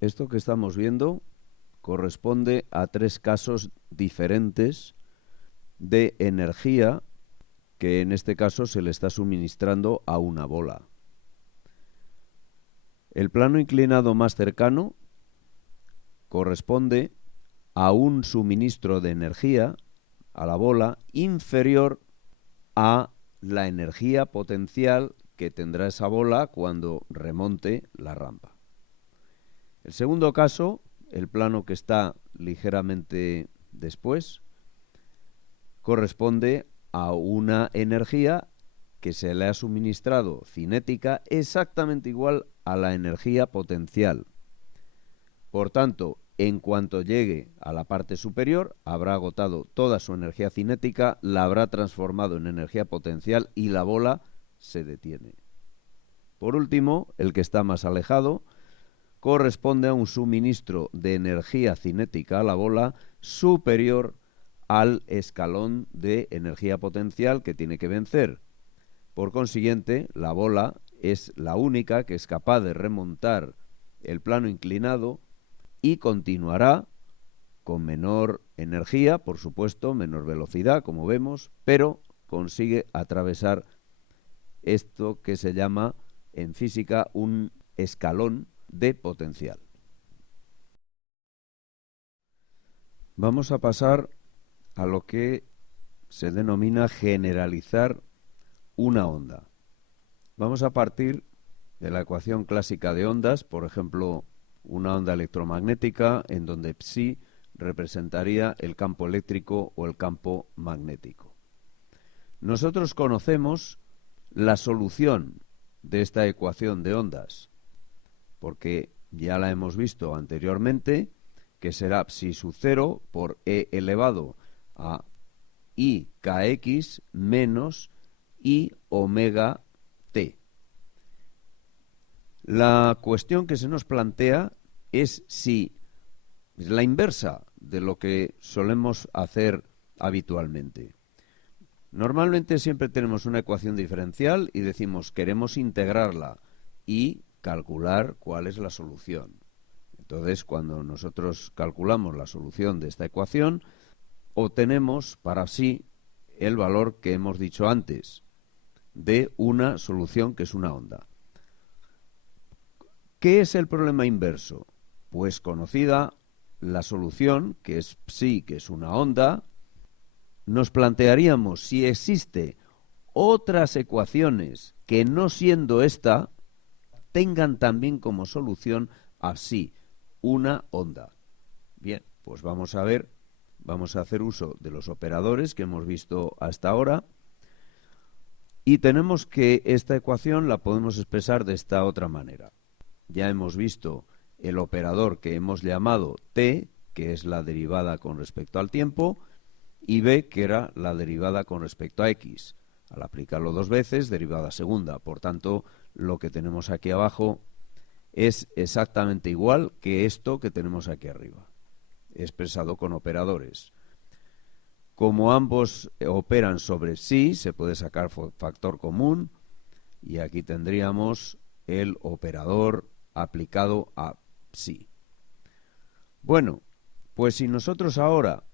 Esto que estamos viendo corresponde a tres casos diferentes de energía que en este caso se le está suministrando a una bola. El plano inclinado más cercano corresponde a un suministro de energía a la bola inferior a la energía potencial que tendrá esa bola cuando remonte la rampa. El segundo caso, el plano que está ligeramente después, corresponde a una energía que se le ha suministrado cinética exactamente igual a la energía potencial. Por tanto, en cuanto llegue a la parte superior, habrá agotado toda su energía cinética, la habrá transformado en energía potencial y la bola se detiene. Por último, el que está más alejado corresponde a un suministro de energía cinética a la bola superior al escalón de energía potencial que tiene que vencer. Por consiguiente, la bola es la única que es capaz de remontar el plano inclinado y continuará con menor energía, por supuesto, menor velocidad, como vemos, pero consigue atravesar esto que se llama en física un escalón de potencial. Vamos a pasar a lo que se denomina generalizar una onda. Vamos a partir de la ecuación clásica de ondas, por ejemplo, una onda electromagnética en donde psi representaría el campo eléctrico o el campo magnético. Nosotros conocemos la solución de esta ecuación de ondas, porque ya la hemos visto anteriormente, que será psi sub 0 por e elevado a i kx menos i omega t. La cuestión que se nos plantea es si es la inversa de lo que solemos hacer habitualmente. Normalmente siempre tenemos una ecuación diferencial y decimos queremos integrarla y calcular cuál es la solución. Entonces, cuando nosotros calculamos la solución de esta ecuación, obtenemos para sí el valor que hemos dicho antes de una solución que es una onda. ¿Qué es el problema inverso? Pues conocida la solución, que es psi, que es una onda, nos plantearíamos si existe otras ecuaciones que no siendo esta tengan también como solución a psi, una onda. Bien, pues vamos a ver, vamos a hacer uso de los operadores que hemos visto hasta ahora y tenemos que esta ecuación la podemos expresar de esta otra manera. Ya hemos visto el operador que hemos llamado t, que es la derivada con respecto al tiempo, y b, que era la derivada con respecto a x. Al aplicarlo dos veces, derivada segunda. Por tanto, lo que tenemos aquí abajo es exactamente igual que esto que tenemos aquí arriba, expresado con operadores. Como ambos operan sobre sí, se puede sacar factor común, y aquí tendríamos el operador aplicado a psi. Bueno, pues si nosotros ahora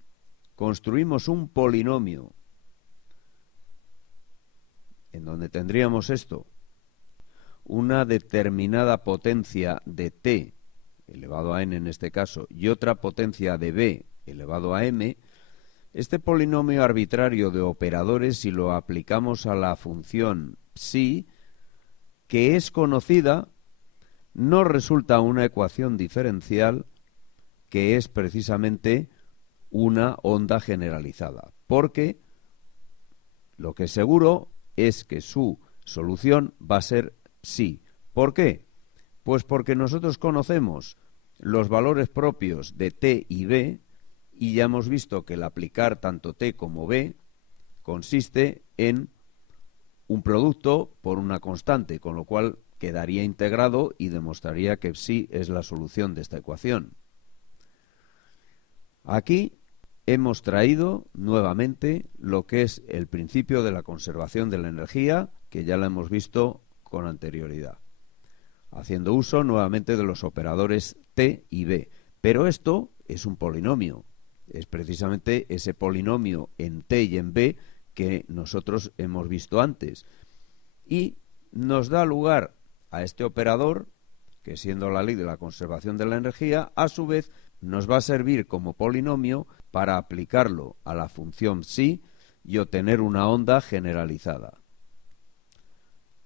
construimos un polinomio en donde tendríamos esto, una determinada potencia de t elevado a n en este caso y otra potencia de b elevado a m, este polinomio arbitrario de operadores, si lo aplicamos a la función psi, que es conocida, nos resulta una ecuación diferencial que es precisamente una onda generalizada, porque lo que es seguro es que su solución va a ser psi. ¿Por qué? Pues porque nosotros conocemos los valores propios de t y b y ya hemos visto que el aplicar tanto t como b consiste en un producto por una constante, con lo cual quedaría integrado y demostraría que psi es la solución de esta ecuación. Aquí hemos traído nuevamente lo que es el principio de la conservación de la energía, que ya lo hemos visto con anterioridad. haciendo uso nuevamente de los operadores t y b. Pero esto es un polinomio, es precisamente ese polinomio en t y en b que nosotros hemos visto antes. Y nos da lugar a este operador, que siendo la ley de la conservación de la energía, a su vez nos va a servir como polinomio para aplicarlo a la función psi y obtener una onda generalizada.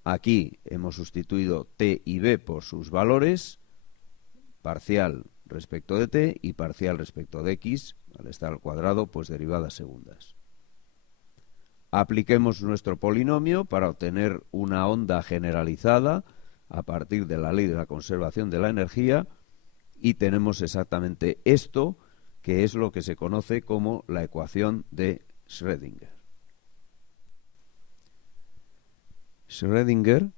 Aquí hemos sustituido t y b por sus valores, parcial respecto de t y parcial respecto de x, al estar al cuadrado, pues derivadas segundas. Apliquemos nuestro polinomio para obtener una onda generalizada a partir de la ley de la conservación de la energía y tenemos exactamente esto, que es lo que se conoce como la ecuación de Schrödinger. Schrödinger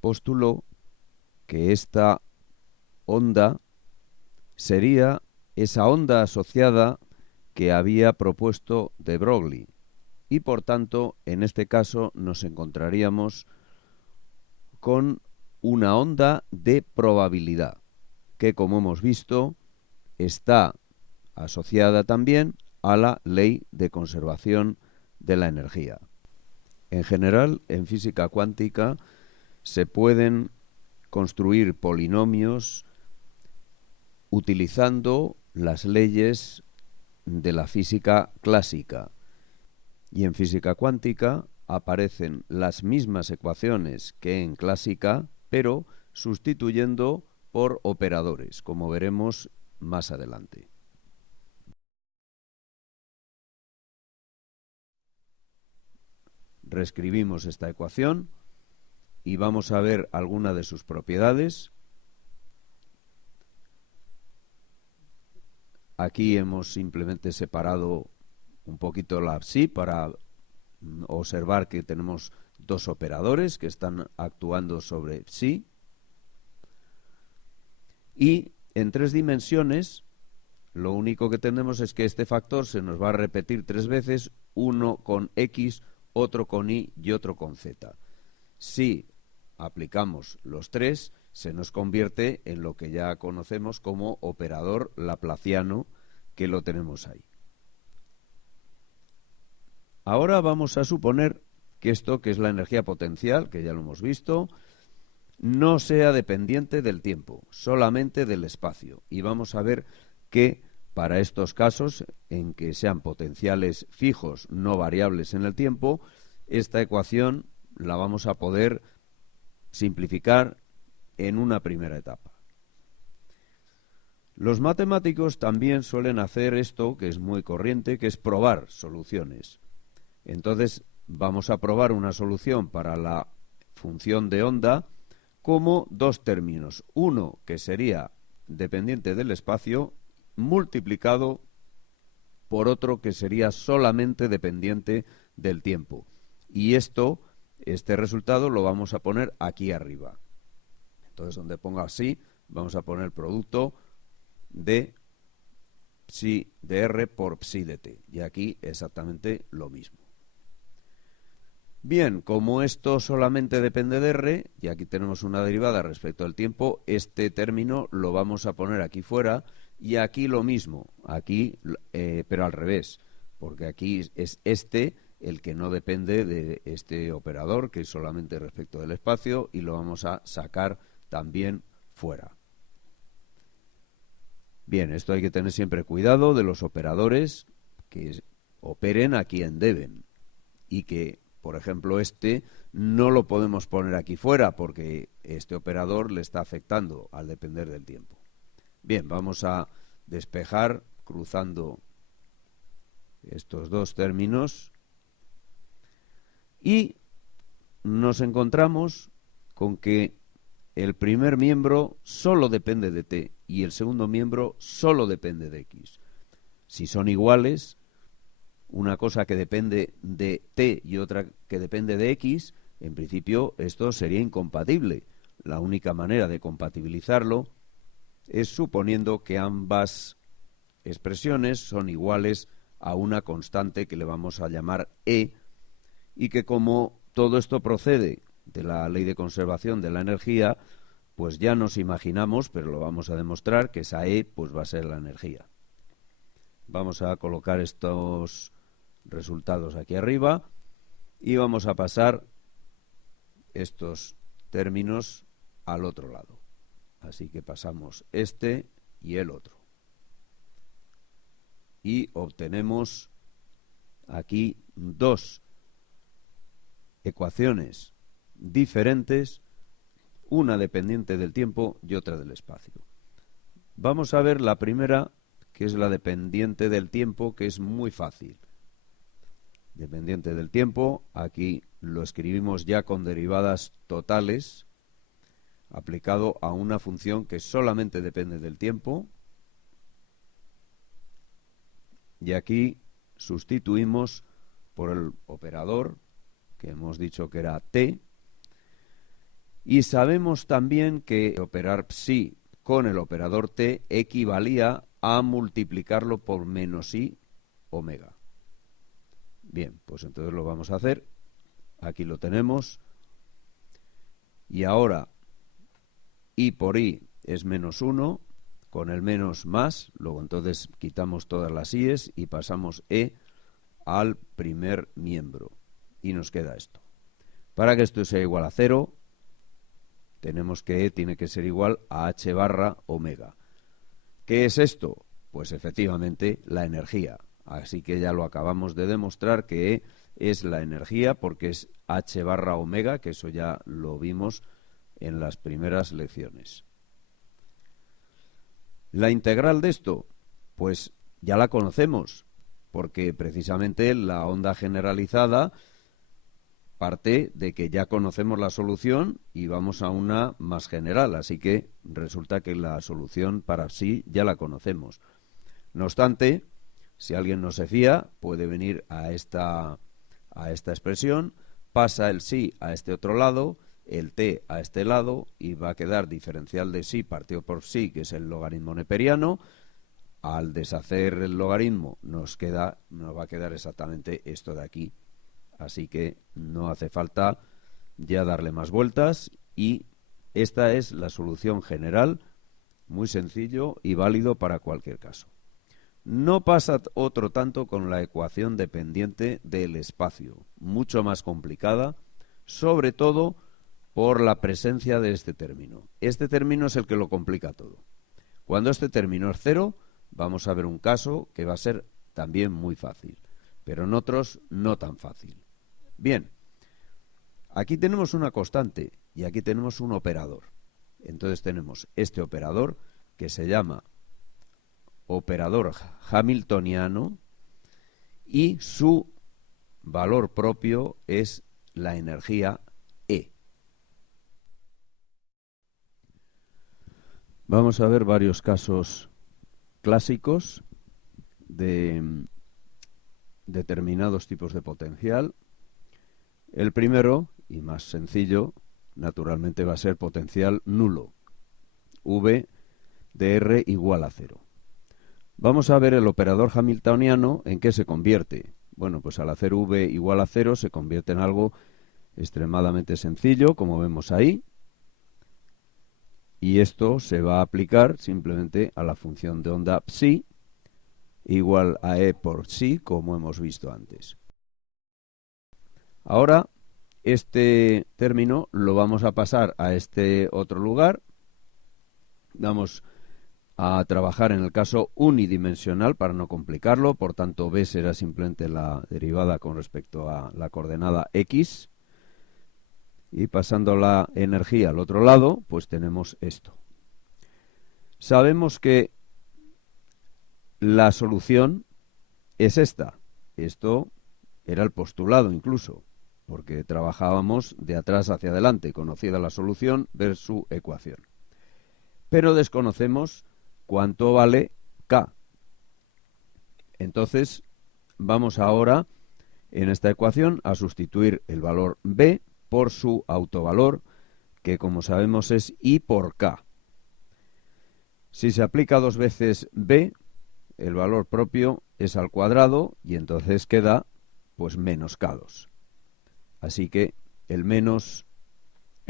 postuló que esta onda sería esa onda asociada que había propuesto de Broglie y por tanto en este caso nos encontraríamos con una onda de probabilidad que, como hemos visto, está asociada también a la ley de conservación de la energía. En general, en física cuántica se pueden construir polinomios utilizando las leyes de la física clásica. Y en física cuántica aparecen las mismas ecuaciones que en clásica, pero sustituyendo por operadores, como veremos más adelante. Reescribimos esta ecuación y vamos a ver alguna de sus propiedades. Aquí hemos simplemente separado un poquito la psi para observar que tenemos dos operadores que están actuando sobre psi. Y en tres dimensiones, lo único que tenemos es que este factor se nos va a repetir tres veces, uno con x, otro con y otro con z. Si aplicamos los tres, se nos convierte en lo que ya conocemos como operador laplaciano, que lo tenemos ahí. Ahora vamos a suponer que esto, que es la energía potencial, que ya lo hemos visto, no sea dependiente del tiempo, solamente del espacio. Y vamos a ver que para estos casos, en que sean potenciales fijos, no variables en el tiempo, esta ecuación la vamos a poder simplificar en una primera etapa. Los matemáticos también suelen hacer esto, que es muy corriente, que es probar soluciones. Entonces, vamos a probar una solución para la función de onda como dos términos. Uno que sería dependiente del espacio multiplicado por otro que sería solamente dependiente del tiempo. Y este resultado lo vamos a poner aquí arriba. Entonces, donde ponga así, vamos a poner producto de psi de r por psi de t. Y aquí exactamente lo mismo. Bien, como esto solamente depende de r, y aquí tenemos una derivada respecto al tiempo, este término lo vamos a poner aquí fuera, y aquí lo mismo, aquí, pero al revés, porque aquí es este el que no depende de este operador, que es solamente respecto del espacio, y lo vamos a sacar también fuera. Bien, esto hay que tener siempre cuidado de los operadores que operen a quien deben, y que por ejemplo, este no lo podemos poner aquí fuera porque este operador le está afectando al depender del tiempo. Bien, vamos a despejar cruzando estos dos términos y nos encontramos con que el primer miembro solo depende de t y el segundo miembro solo depende de x. Si son iguales, una cosa que depende de t y otra que depende de x, en principio esto sería incompatible. La única manera de compatibilizarlo es suponiendo que ambas expresiones son iguales a una constante que le vamos a llamar e, y que como todo esto procede de la ley de conservación de la energía, pues ya nos imaginamos, pero lo vamos a demostrar, que esa E pues va a ser la energía. Vamos a colocar estos resultados aquí arriba y vamos a pasar estos términos al otro lado. Así que pasamos este y el otro. Y obtenemos aquí dos ecuaciones diferentes, una dependiente del tiempo y otra del espacio. Vamos a ver la primera, que es la dependiente del tiempo, que es muy fácil. Dependiente del tiempo, aquí lo escribimos ya con derivadas totales, aplicado a una función que solamente depende del tiempo. Y aquí sustituimos por el operador, que hemos dicho que era t, y sabemos también que operar psi con el operador t equivalía a multiplicarlo por menos i omega. Bien, pues entonces lo vamos a hacer. Aquí lo tenemos. Y ahora i por i es menos 1, con el menos más, luego entonces quitamos todas las i's y pasamos e al primer miembro. Y nos queda esto. Para que esto sea igual a 0, tenemos que e tiene que ser igual a h barra omega. ¿Qué es esto? Pues efectivamente la energía. Así que ya lo acabamos de demostrar que E es la energía porque es h barra omega, que eso ya lo vimos en las primeras lecciones. La integral de esto, pues ya la conocemos, porque precisamente la onda generalizada parte de que ya conocemos la solución y vamos a una más general, así que resulta que la solución para psi ya la conocemos. No obstante, si alguien no se fía, puede venir a esta expresión, pasa el psi a este otro lado, el t a este lado y va a quedar diferencial de psi partido por psi, que es el logaritmo neperiano. Al deshacer el logaritmo nos va a quedar exactamente esto de aquí. Así que no hace falta ya darle más vueltas y esta es la solución general, muy sencillo y válido para cualquier caso. No pasa otro tanto con la ecuación dependiente del espacio, mucho más complicada, sobre todo por la presencia de este término. Este término es el que lo complica todo. Cuando este término es 0, vamos a ver un caso que va a ser también muy fácil, pero en otros no tan fácil. Bien, aquí tenemos una constante y aquí tenemos un operador. Entonces tenemos este operador que se llama operador hamiltoniano y su valor propio es la energía E. Vamos a ver varios casos clásicos de determinados tipos de potencial. El primero, y más sencillo, naturalmente va a ser potencial nulo. V de R igual a 0. Vamos a ver el operador hamiltoniano en qué se convierte. Bueno, pues al hacer V igual a 0 se convierte en algo extremadamente sencillo, como vemos ahí. Y esto se va a aplicar simplemente a la función de onda psi igual a E por psi, como hemos visto antes. Ahora, este término lo vamos a pasar a este otro lugar. Vamos a trabajar en el caso unidimensional para no complicarlo, por tanto B será simplemente la derivada con respecto a la coordenada X. Y pasando la energía al otro lado, pues tenemos esto. Sabemos que la solución es esta. Esto era el postulado incluso, porque trabajábamos de atrás hacia adelante, conocida la solución, ver su ecuación. Pero desconocemos cuánto vale K. Entonces, vamos ahora en esta ecuación a sustituir el valor B por su autovalor, que como sabemos es I por K. Si se aplica dos veces B, el valor propio es al cuadrado y entonces queda pues menos K2. Así que el menos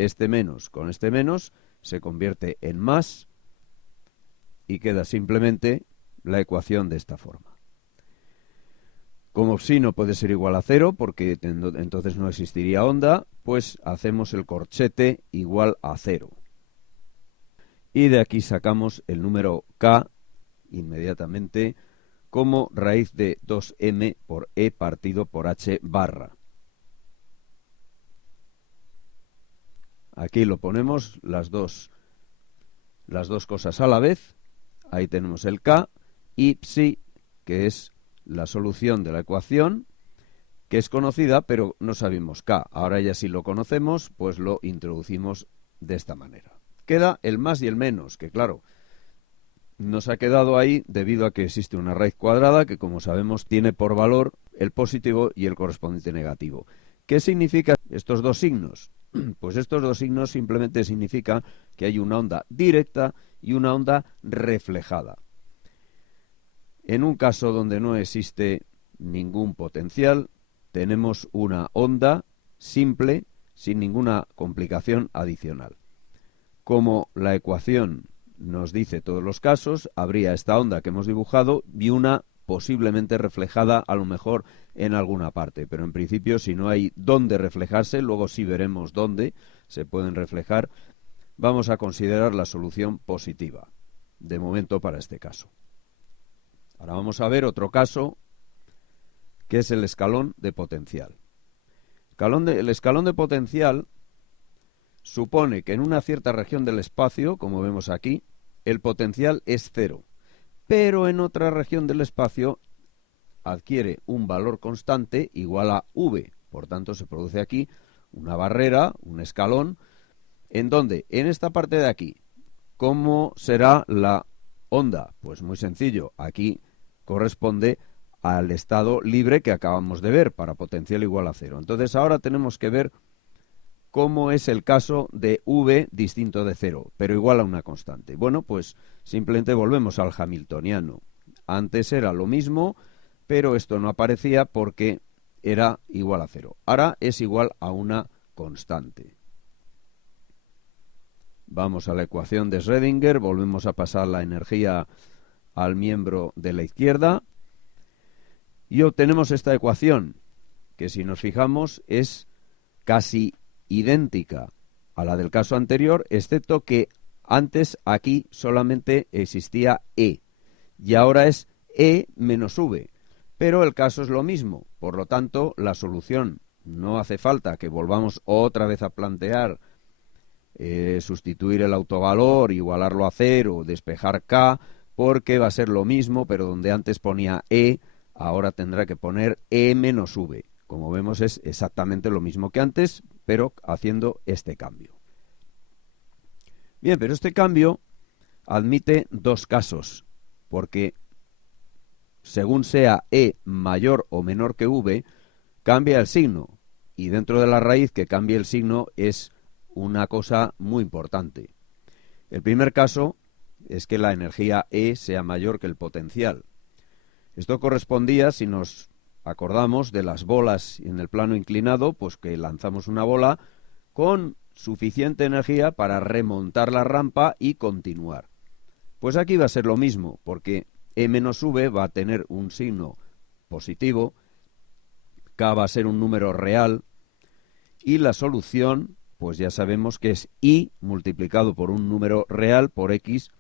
este menos con este menos se convierte en más y queda simplemente la ecuación de esta forma. Como psi no puede ser igual a 0 porque entonces no existiría onda, pues hacemos el corchete igual a 0. Y de aquí sacamos el número k inmediatamente como raíz de 2m por e partido por h barra. Aquí lo ponemos las dos cosas a la vez. Ahí tenemos el k y psi, que es la solución de la ecuación, que es conocida, pero no sabemos k. Ahora ya si lo conocemos, pues lo introducimos de esta manera. Queda el más y el menos, que claro, nos ha quedado ahí debido a que existe una raíz cuadrada que, como sabemos, tiene por valor el positivo y el correspondiente negativo. ¿Qué significan estos dos signos? Pues estos dos signos simplemente significan que hay una onda directa y una onda reflejada. En un caso donde no existe ningún potencial, tenemos una onda simple sin ninguna complicación adicional. Como la ecuación nos dice todos los casos, habría esta onda que hemos dibujado y una posiblemente reflejada a lo mejor en alguna parte, pero en principio si no hay dónde reflejarse, luego sí veremos dónde se pueden reflejar, vamos a considerar la solución positiva, de momento para este caso. Ahora vamos a ver otro caso, que es el escalón de potencial. El escalón de potencial supone que en una cierta región del espacio, como vemos aquí, el potencial es 0, pero en otra región del espacio adquiere un valor constante igual a v. Por tanto, se produce aquí una barrera, un escalón, en donde, en esta parte de aquí, ¿cómo será la onda? Pues muy sencillo, aquí corresponde al estado libre que acabamos de ver, para potencial igual a 0. Entonces ahora tenemos que ver cómo es el caso de v distinto de 0, pero igual a una constante. Bueno, pues simplemente volvemos al hamiltoniano. Antes era lo mismo, pero esto no aparecía porque era igual a 0. Ahora es igual a una constante. Vamos a la ecuación de Schrödinger, volvemos a pasar la energía al miembro de la izquierda y obtenemos esta ecuación, que si nos fijamos es casi idéntica a la del caso anterior, excepto que antes aquí solamente existía E y ahora es E menos V, pero el caso es lo mismo, por lo tanto la solución no hace falta que volvamos otra vez a plantear sustituir el autovalor, igualarlo a 0, despejar K, porque va a ser lo mismo, pero donde antes ponía E, ahora tendrá que poner E menos V. Como vemos es exactamente lo mismo que antes, pero haciendo este cambio. Bien, pero este cambio admite dos casos, porque según sea E mayor o menor que V, cambia el signo, y dentro de la raíz que cambie el signo es una cosa muy importante. El primer caso es que la energía E sea mayor que el potencial. Esto correspondía, si nos acordamos, de las bolas en el plano inclinado, pues que lanzamos una bola con suficiente energía para remontar la rampa y continuar. Pues aquí va a ser lo mismo, porque E menos V va a tener un signo positivo, K va a ser un número real, y la solución, pues ya sabemos que es I multiplicado por un número real por X,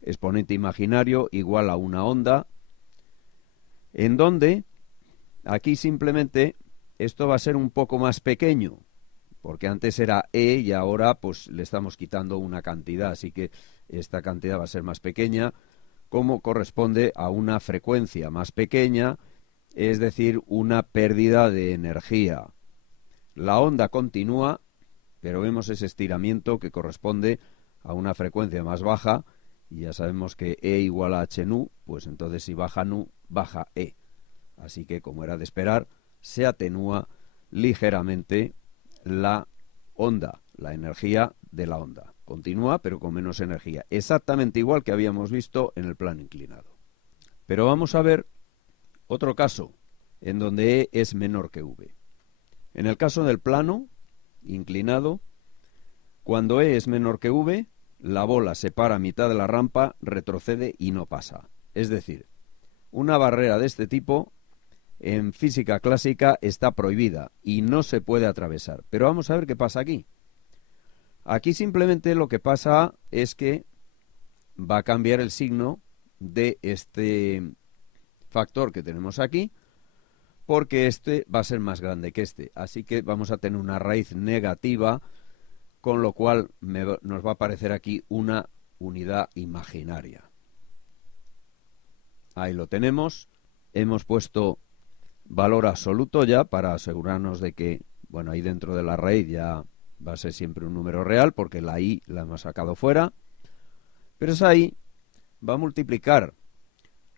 exponente imaginario igual a una onda, en donde aquí simplemente esto va a ser un poco más pequeño, porque antes era E y ahora pues le estamos quitando una cantidad, así que esta cantidad va a ser más pequeña, como corresponde a una frecuencia más pequeña, es decir, una pérdida de energía. La onda continúa, pero vemos ese estiramiento que corresponde a una frecuencia más baja, y ya sabemos que E igual a h nu, pues entonces si baja nu, baja E. Así que, como era de esperar, se atenúa ligeramente la onda, la energía de la onda. Continúa, pero con menos energía. Exactamente igual que habíamos visto en el plano inclinado. Pero vamos a ver otro caso, en donde E es menor que V. En el caso del plano inclinado, Cuando E es menor que V, la bola se para a mitad de la rampa, retrocede y no pasa. Es decir, una barrera de este tipo en física clásica está prohibida y no se puede atravesar. Pero vamos a ver qué pasa aquí. Aquí simplemente lo que pasa es que va a cambiar el signo de este factor que tenemos aquí, porque este va a ser más grande que este. Así que vamos a tener una raíz negativa, con lo cual nos va a aparecer aquí una unidad imaginaria. Ahí lo tenemos. Hemos puesto valor absoluto ya para asegurarnos de que, bueno, ahí dentro de la raíz ya va a ser siempre un número real, porque la i la hemos sacado fuera. Pero esa i va a multiplicar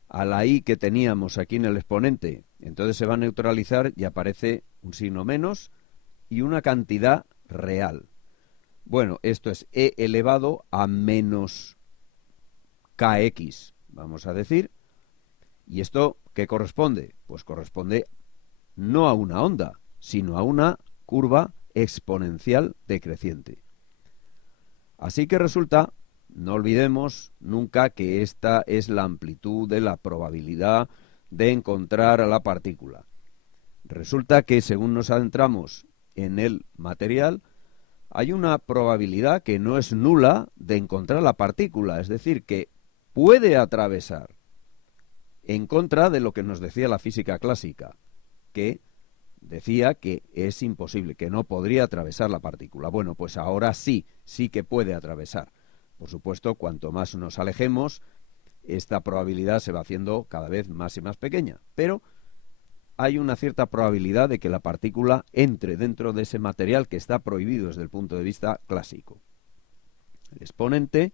a la i que teníamos aquí en el exponente. Entonces se va a neutralizar y aparece un signo menos y una cantidad real. Bueno, esto es e elevado a menos kx, vamos a decir. ¿Y esto qué corresponde? Pues corresponde no a una onda, sino a una curva exponencial decreciente. Así que resulta, no olvidemos nunca que esta es la amplitud de la probabilidad de encontrar a la partícula. Resulta que según nos adentramos en el material, hay una probabilidad que no es nula de encontrar la partícula, es decir, que puede atravesar, en contra de lo que nos decía la física clásica, que decía que es imposible, que no podría atravesar la partícula. Bueno, pues ahora sí que puede atravesar. Por supuesto, cuanto más nos alejemos, esta probabilidad se va haciendo cada vez más y más pequeña, pero hay una cierta probabilidad de que la partícula entre dentro de ese material que está prohibido desde el punto de vista clásico. El exponente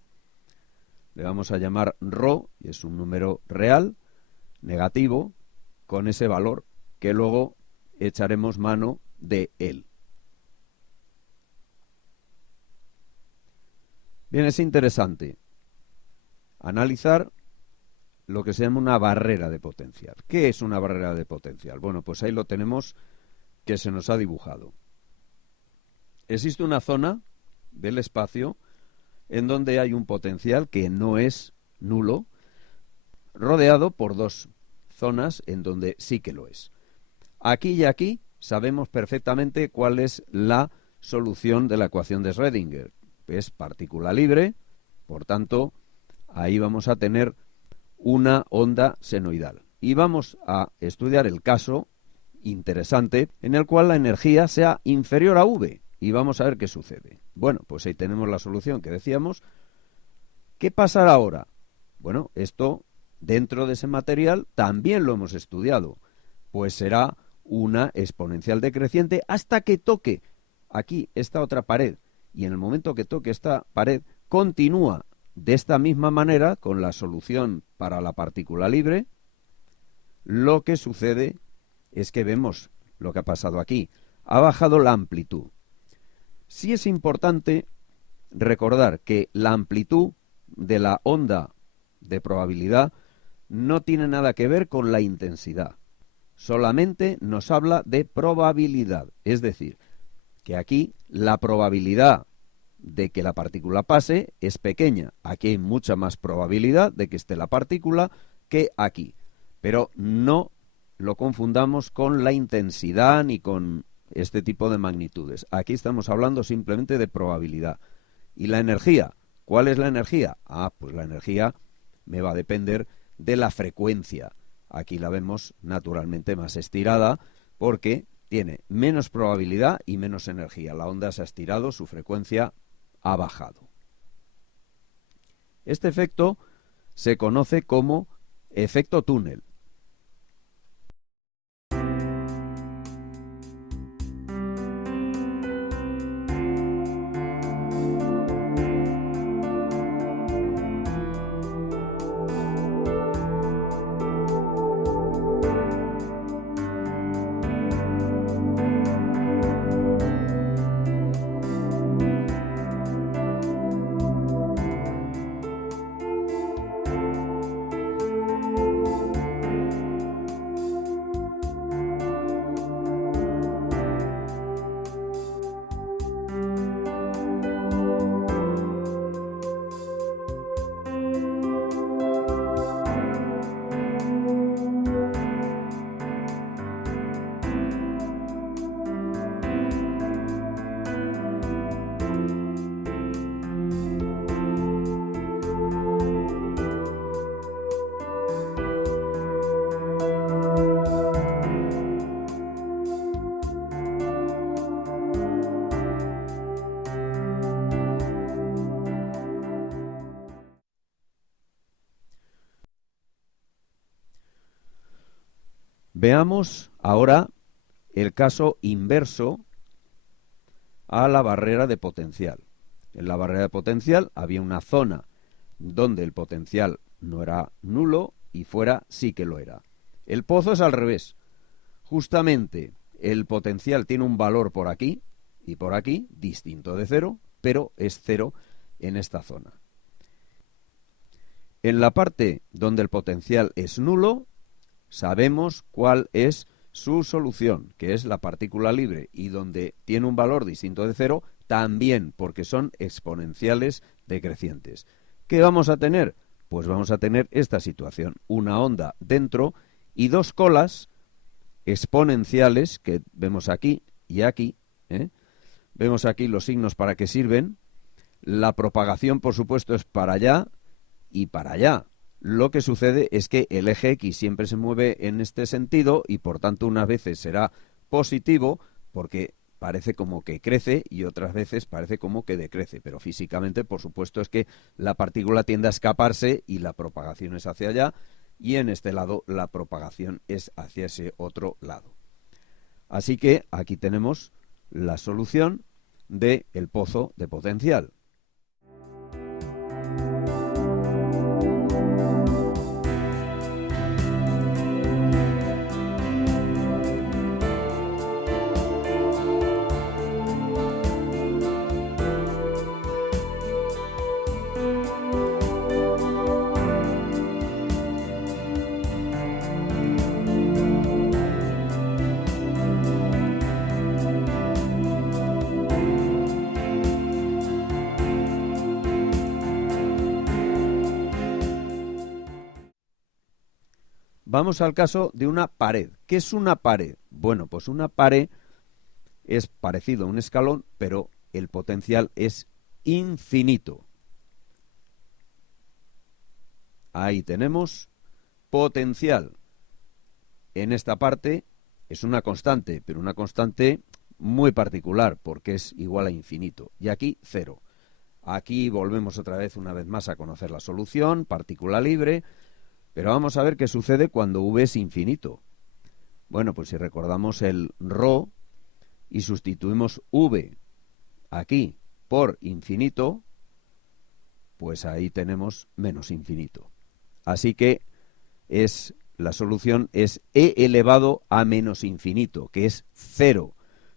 le vamos a llamar ρ, y es un número real, negativo, con ese valor que luego echaremos mano de él. Bien, es interesante analizar lo que se llama una barrera de potencial. ¿Qué es una barrera de potencial? Bueno, pues ahí lo tenemos, que se nos ha dibujado. Existe una zona del espacio en donde hay un potencial que no es nulo, rodeado por dos zonas en donde sí que lo es. Aquí y aquí sabemos perfectamente cuál es la solución de la ecuación de Schrödinger. Es partícula libre, por tanto, ahí vamos a tener una onda senoidal. Y vamos a estudiar el caso interesante en el cual la energía sea inferior a V. Y vamos a ver qué sucede. Bueno, pues ahí tenemos la solución que decíamos. ¿Qué pasará ahora? Bueno, esto dentro de ese material también lo hemos estudiado. Pues será una exponencial decreciente hasta que toque aquí esta otra pared. Y en el momento que toque esta pared, continúa de esta misma manera con la solución para la partícula libre. Lo que sucede es que vemos lo que ha pasado aquí. Ha bajado la amplitud. Sí es importante recordar que la amplitud de la onda de probabilidad no tiene nada que ver con la intensidad. Solamente nos habla de probabilidad. Es decir, que aquí la probabilidad de que la partícula pase es pequeña. Aquí hay mucha más probabilidad de que esté la partícula que aquí. Pero no lo confundamos con la intensidad ni con este tipo de magnitudes. Aquí estamos hablando simplemente de probabilidad. ¿Y la energía? ¿Cuál es la energía? Pues la energía me va a depender de la frecuencia. Aquí la vemos naturalmente más estirada porque tiene menos probabilidad y menos energía. La onda se ha estirado, su frecuencia ha bajado. Este efecto se conoce como efecto túnel. Veamos ahora el caso inverso a la barrera de potencial. En la barrera de potencial había una zona donde el potencial no era nulo y fuera sí que lo era. El pozo es al revés. Justamente el potencial tiene un valor por aquí y por aquí, distinto de cero, pero es cero en esta zona. En la parte donde el potencial es nulo, sabemos cuál es su solución, que es la partícula libre, y donde tiene un valor distinto de cero, también, porque son exponenciales decrecientes. ¿Qué vamos a tener? Pues vamos a tener esta situación, una onda dentro y dos colas exponenciales que vemos aquí y aquí, Vemos aquí los signos para qué sirven. La propagación, por supuesto, es para allá y para allá. Lo que sucede es que el eje X siempre se mueve en este sentido y por tanto unas veces será positivo porque parece como que crece y otras veces parece como que decrece, pero físicamente por supuesto es que la partícula tiende a escaparse y la propagación es hacia allá y en este lado la propagación es hacia ese otro lado. Así que aquí tenemos la solución del pozo de potencial. Vamos al caso de una pared. ¿Qué es una pared? Bueno, pues una pared es parecido a un escalón, pero el potencial es infinito. Ahí tenemos potencial. En esta parte es una constante, pero una constante muy particular, porque es igual a infinito. Y aquí, cero. Aquí volvemos otra vez, una vez más, a conocer la solución, partícula libre. Pero vamos a ver qué sucede cuando V es infinito. Bueno, pues si recordamos el ρ y sustituimos V aquí por infinito, pues ahí tenemos menos infinito. Así que la solución es E elevado a menos infinito, que es cero.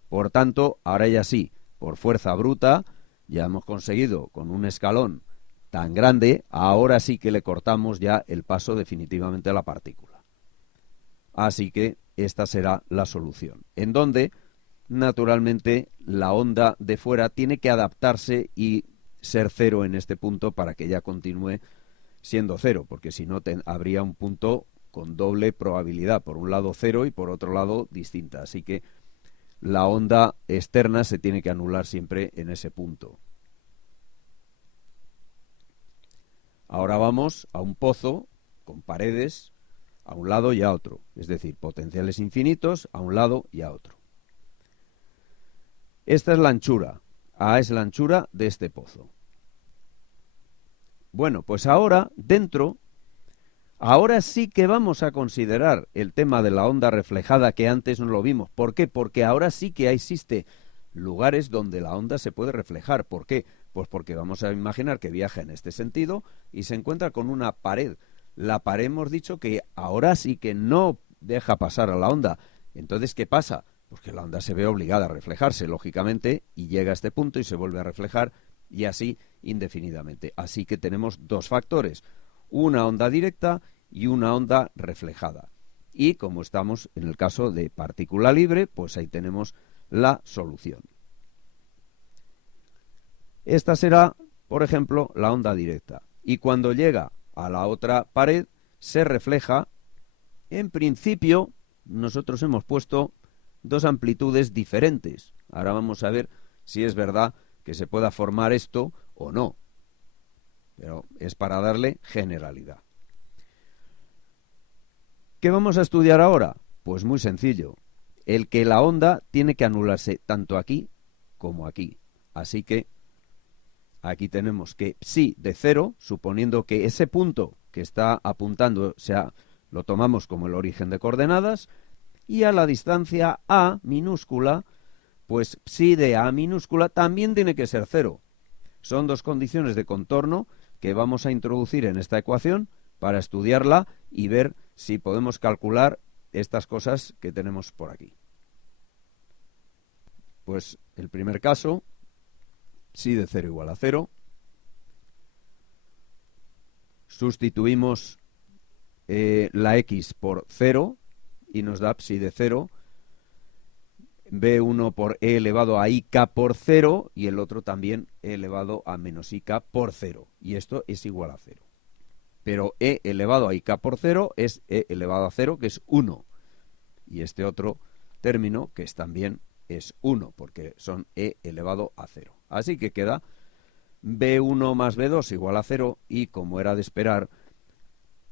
Por tanto, ahora ya sí, por fuerza bruta, ya hemos conseguido con un escalón tan grande, ahora sí que le cortamos ya el paso definitivamente a la partícula. Así que esta será la solución, en donde naturalmente la onda de fuera tiene que adaptarse y ser cero en este punto para que ya continúe siendo cero, porque si no habría un punto con doble probabilidad, por un lado cero y por otro lado distinta. Así que la onda externa se tiene que anular siempre en ese punto. Ahora vamos a un pozo con paredes a un lado y a otro, es decir, potenciales infinitos a un lado y a otro. Esta es la anchura, A es la anchura de este pozo. Bueno, pues ahora, dentro, ahora sí que vamos a considerar el tema de la onda reflejada que antes no lo vimos. ¿Por qué? Porque ahora sí que existe lugares donde la onda se puede reflejar. ¿Por qué? Pues porque vamos a imaginar que viaja en este sentido y se encuentra con una pared. La pared hemos dicho que ahora sí que no deja pasar a la onda. Entonces, ¿qué pasa? Pues que la onda se ve obligada a reflejarse, lógicamente, y llega a este punto y se vuelve a reflejar y así indefinidamente. Así que tenemos dos factores, una onda directa y una onda reflejada. Y como estamos en el caso de partícula libre, pues ahí tenemos la solución. Esta será, por ejemplo, la onda directa. Y cuando llega a la otra pared, se refleja. En principio, nosotros hemos puesto dos amplitudes diferentes. Ahora vamos a ver si es verdad que se pueda formar esto o no. Pero es para darle generalidad. ¿Qué vamos a estudiar ahora? Pues muy sencillo. El que la onda tiene que anularse tanto aquí como aquí. Así que aquí tenemos que psi de cero, suponiendo que ese punto que está apuntando, lo tomamos como el origen de coordenadas, y a la distancia a minúscula, pues psi de a minúscula también tiene que ser 0. Son dos condiciones de contorno que vamos a introducir en esta ecuación para estudiarla y ver si podemos calcular estas cosas que tenemos por aquí. Pues el primer caso, psi de 0 igual a 0. Sustituimos la x por 0 y nos da psi de 0, b1 por e elevado a ik por 0 y el otro también e elevado a menos ik por 0. Y esto es igual a 0. Pero e elevado a ik por 0 es e elevado a 0, que es 1. Y este otro término, que también es 1, porque son e elevado a 0. Así que queda b1 más b2 igual a 0 y, como era de esperar,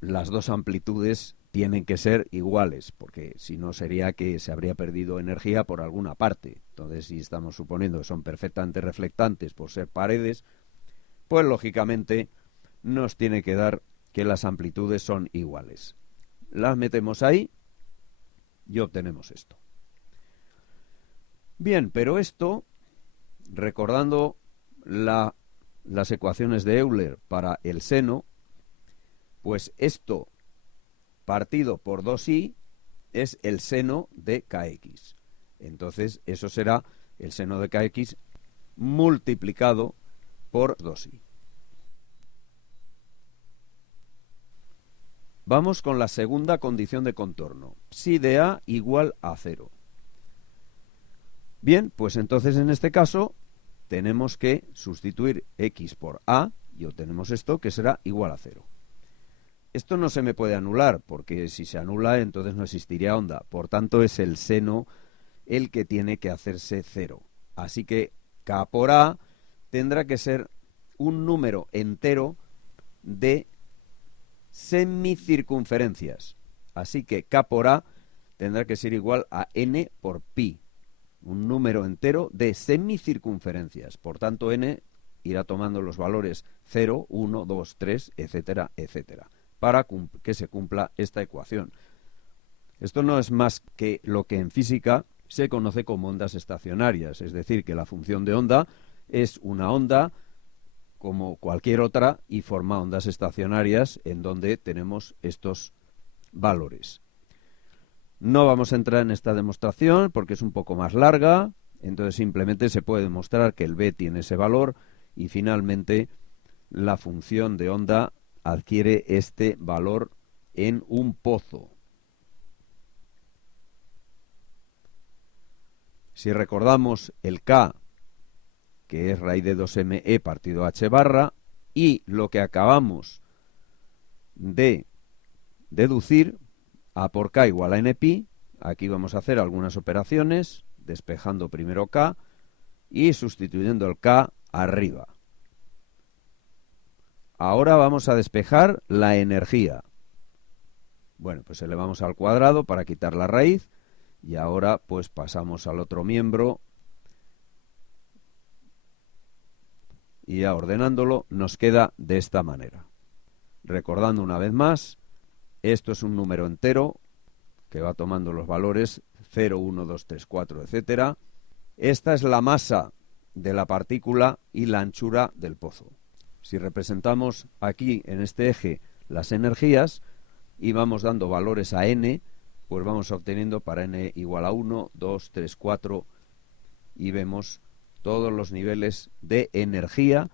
las dos amplitudes tienen que ser iguales, porque si no sería que se habría perdido energía por alguna parte. Entonces, si estamos suponiendo que son perfectamente reflectantes por ser paredes, pues lógicamente nos tiene que dar que las amplitudes son iguales. Las metemos ahí y obtenemos esto. Bien, pero esto, recordando las ecuaciones de Euler para el seno, pues esto partido por 2i es el seno de kx. Entonces, eso será el seno de kx multiplicado por 2i. Vamos con la segunda condición de contorno. Psi de a igual a 0. Bien, pues entonces en este caso tenemos que sustituir x por a y obtenemos esto, que será igual a 0. Esto no se me puede anular, porque si se anula entonces no existiría onda. Por tanto, es el seno el que tiene que hacerse 0. Así que k por a tendrá que ser un número entero de semicircunferencias. Así que k por a tendrá que ser igual a n por pi. Un número entero de semicircunferencias. Por tanto, n irá tomando los valores 0, 1, 2, 3, etcétera, etcétera, para que se cumpla esta ecuación. Esto no es más que lo que en física se conoce como ondas estacionarias, es decir, que la función de onda es una onda como cualquier otra y forma ondas estacionarias en donde tenemos estos valores. No vamos a entrar en esta demostración porque es un poco más larga, entonces simplemente se puede demostrar que el b tiene ese valor y finalmente la función de onda adquiere este valor en un pozo. Si recordamos el k, que es raíz de 2me partido h barra, y lo que acabamos de deducir, a por k igual a npi, aquí vamos a hacer algunas operaciones, despejando primero k y sustituyendo el k arriba. Ahora vamos a despejar la energía. Bueno, pues elevamos al cuadrado para quitar la raíz y ahora pues pasamos al otro miembro y ya ordenándolo nos queda de esta manera. Recordando una vez más, esto es un número entero que va tomando los valores 0, 1, 2, 3, 4, etcétera. Esta es la masa de la partícula y la anchura del pozo. Si representamos aquí en este eje las energías y vamos dando valores a n, pues vamos obteniendo para n igual a 1, 2, 3, 4 y vemos todos los niveles de energía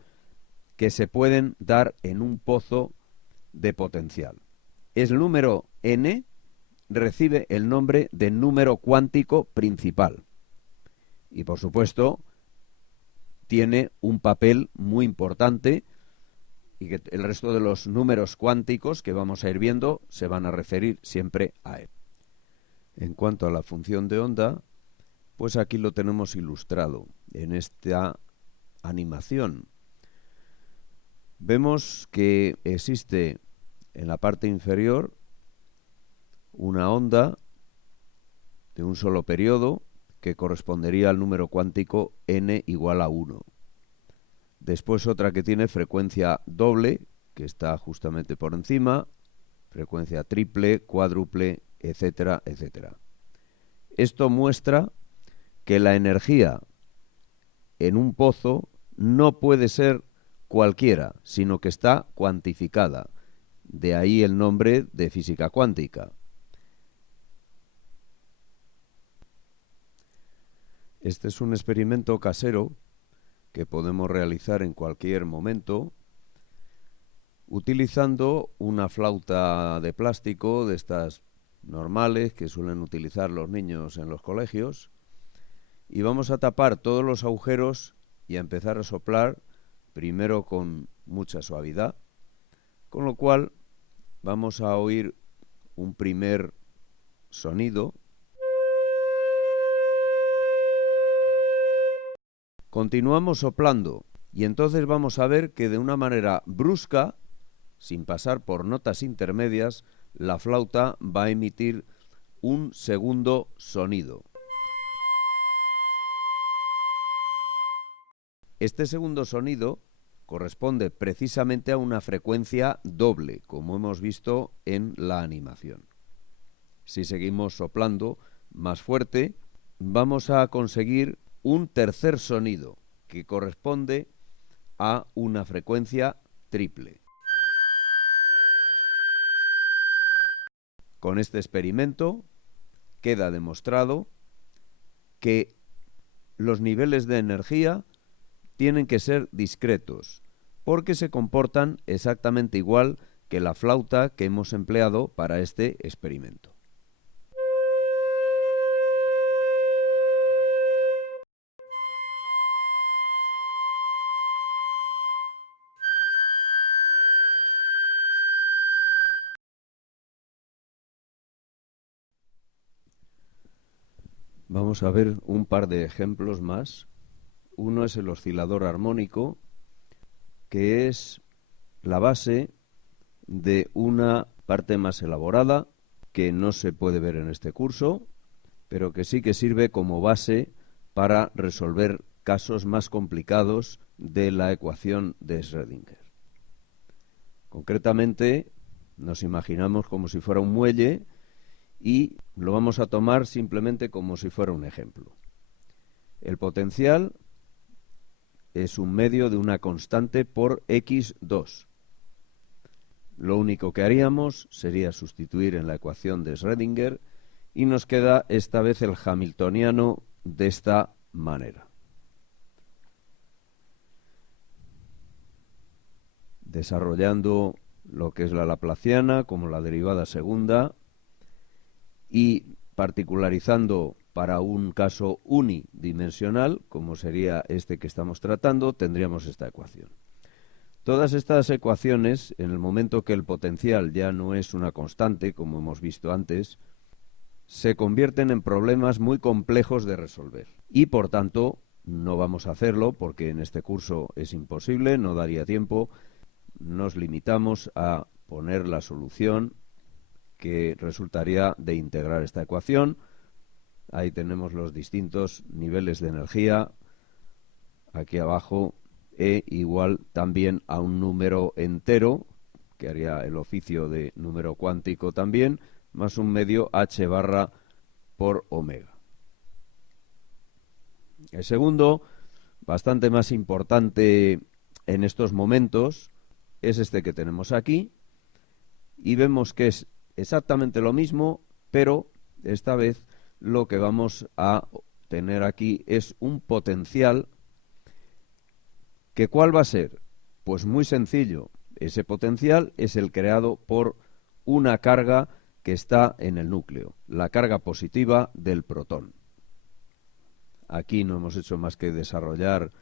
que se pueden dar en un pozo de potencial. El número n recibe el nombre de número cuántico principal y por supuesto tiene un papel muy importante y que el resto de los números cuánticos que vamos a ir viendo se van a referir siempre a él. En cuanto a la función de onda, pues aquí lo tenemos ilustrado en esta animación. Vemos que existe en la parte inferior una onda de un solo periodo que correspondería al número cuántico n igual a 1. Después otra que tiene frecuencia doble, que está justamente por encima, frecuencia triple, cuádruple, etcétera, etcétera. Esto muestra que la energía en un pozo no puede ser cualquiera, sino que está cuantificada. De ahí el nombre de física cuántica. Este es un experimento casero que podemos realizar en cualquier momento utilizando una flauta de plástico de estas normales que suelen utilizar los niños en los colegios, y vamos a tapar todos los agujeros y a empezar a soplar primero con mucha suavidad, con lo cual vamos a oír un primer sonido. Continuamos soplando y entonces vamos a ver que de una manera brusca, sin pasar por notas intermedias, la flauta va a emitir un segundo sonido. Este segundo sonido corresponde precisamente a una frecuencia doble, como hemos visto en la animación. Si seguimos soplando más fuerte, vamos a conseguir un tercer sonido, que corresponde a una frecuencia triple. Con este experimento queda demostrado que los niveles de energía tienen que ser discretos, porque se comportan exactamente igual que la flauta que hemos empleado para este experimento. Vamos a ver un par de ejemplos más. Uno es el oscilador armónico, que es la base de una parte más elaborada que no se puede ver en este curso, pero que sí que sirve como base para resolver casos más complicados de la ecuación de Schrödinger. Concretamente, nos imaginamos como si fuera un muelle y lo vamos a tomar simplemente como si fuera un ejemplo. El potencial es un medio de una constante por x2. Lo único que haríamos sería sustituir en la ecuación de Schrödinger y nos queda esta vez el hamiltoniano de esta manera. Desarrollando lo que es la laplaciana como la derivada segunda y particularizando para un caso unidimensional, como sería este que estamos tratando, tendríamos esta ecuación. Todas estas ecuaciones, en el momento que el potencial ya no es una constante, como hemos visto antes, se convierten en problemas muy complejos de resolver. Y, por tanto, no vamos a hacerlo porque en este curso es imposible, no daría tiempo. Nos limitamos a poner la solución que resultaría de integrar esta ecuación. Ahí tenemos los distintos niveles de energía. Aquí abajo E igual también a un número entero, que haría el oficio de número cuántico también, más un medio h barra por omega. El segundo, bastante más importante en estos momentos, es este que tenemos aquí, y vemos que es exactamente lo mismo, pero esta vez lo que vamos a tener aquí es un potencial que ¿cuál va a ser? Pues muy sencillo, ese potencial es el creado por una carga que está en el núcleo, la carga positiva del protón. Aquí no hemos hecho más que desarrollar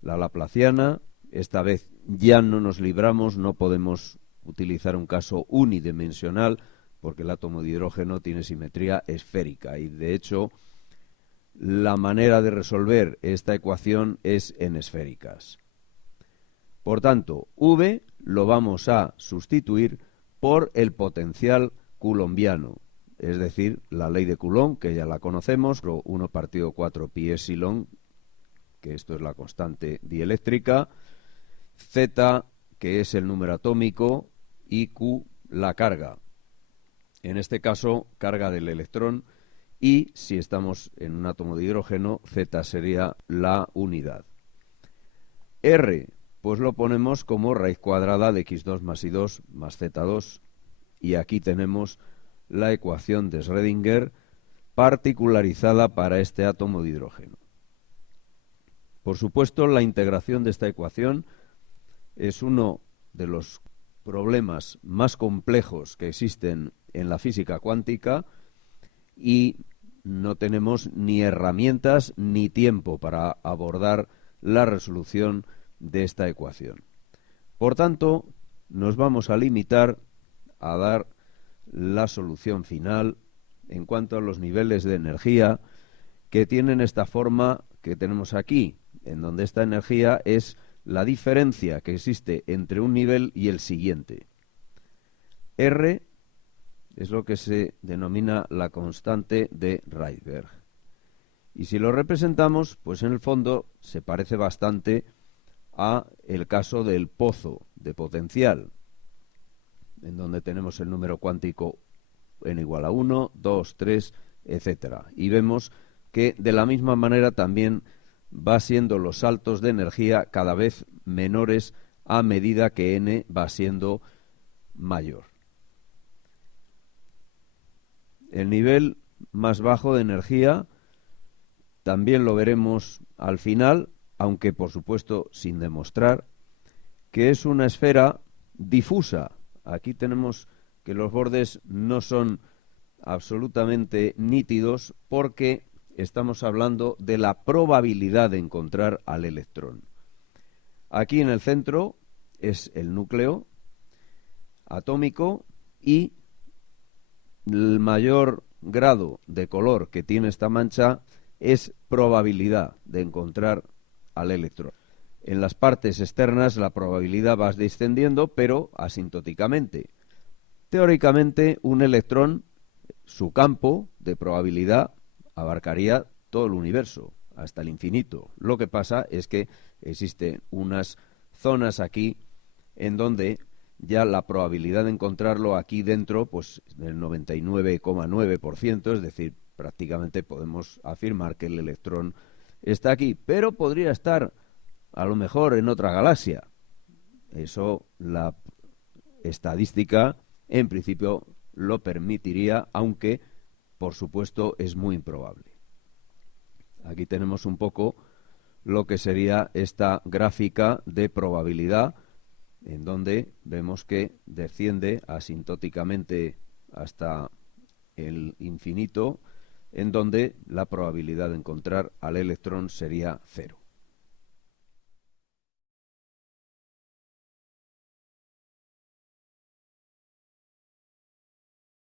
la laplaciana. Esta vez ya no nos libramos, no podemos utilizar un caso unidimensional porque el átomo de hidrógeno tiene simetría esférica y de hecho la manera de resolver esta ecuación es en esféricas. Por tanto, V lo vamos a sustituir por el potencial coulombiano, es decir, la ley de Coulomb, que ya la conocemos, 1 partido 4 pi epsilon, que esto es la constante dieléctrica, Z, que es el número atómico, y Q, la carga. En este caso, carga del electrón, y si estamos en un átomo de hidrógeno, Z sería la unidad. R, pues lo ponemos como raíz cuadrada de x2 más y2 más z2, y aquí tenemos la ecuación de Schrödinger particularizada para este átomo de hidrógeno. Por supuesto, la integración de esta ecuación es uno de los problemas más complejos que existen en la física cuántica y no tenemos ni herramientas ni tiempo para abordar la resolución de esta ecuación. Por tanto, nos vamos a limitar a dar la solución final en cuanto a los niveles de energía que tienen esta forma que tenemos aquí, en donde esta energía es la diferencia que existe entre un nivel y el siguiente. R es lo que se denomina la constante de Rydberg. Y si lo representamos, pues en el fondo se parece bastante a el caso del pozo de potencial, en donde tenemos el número cuántico n igual a 1, 2, 3, etcétera. Y vemos que de la misma manera también va siendo los saltos de energía cada vez menores a medida que n va siendo mayor. El nivel más bajo de energía también lo veremos al final, aunque por supuesto sin demostrar, que es una esfera difusa. Aquí tenemos que los bordes no son absolutamente nítidos porque estamos hablando de la probabilidad de encontrar al electrón. Aquí en el centro es el núcleo atómico y el mayor grado de color que tiene esta mancha es probabilidad de encontrar al electrón. En las partes externas la probabilidad va descendiendo, pero asintóticamente. Teóricamente, un electrón, su campo de probabilidad abarcaría todo el universo, hasta el infinito. Lo que pasa es que existen unas zonas aquí en donde ya la probabilidad de encontrarlo aquí dentro, pues del 99,9%, es decir, prácticamente podemos afirmar que el electrón está aquí, pero podría estar a lo mejor en otra galaxia. Eso la estadística en principio lo permitiría, aunque por supuesto es muy improbable. Aquí tenemos un poco lo que sería esta gráfica de probabilidad, en donde vemos que desciende asintóticamente hasta el infinito, en donde la probabilidad de encontrar al electrón sería 0.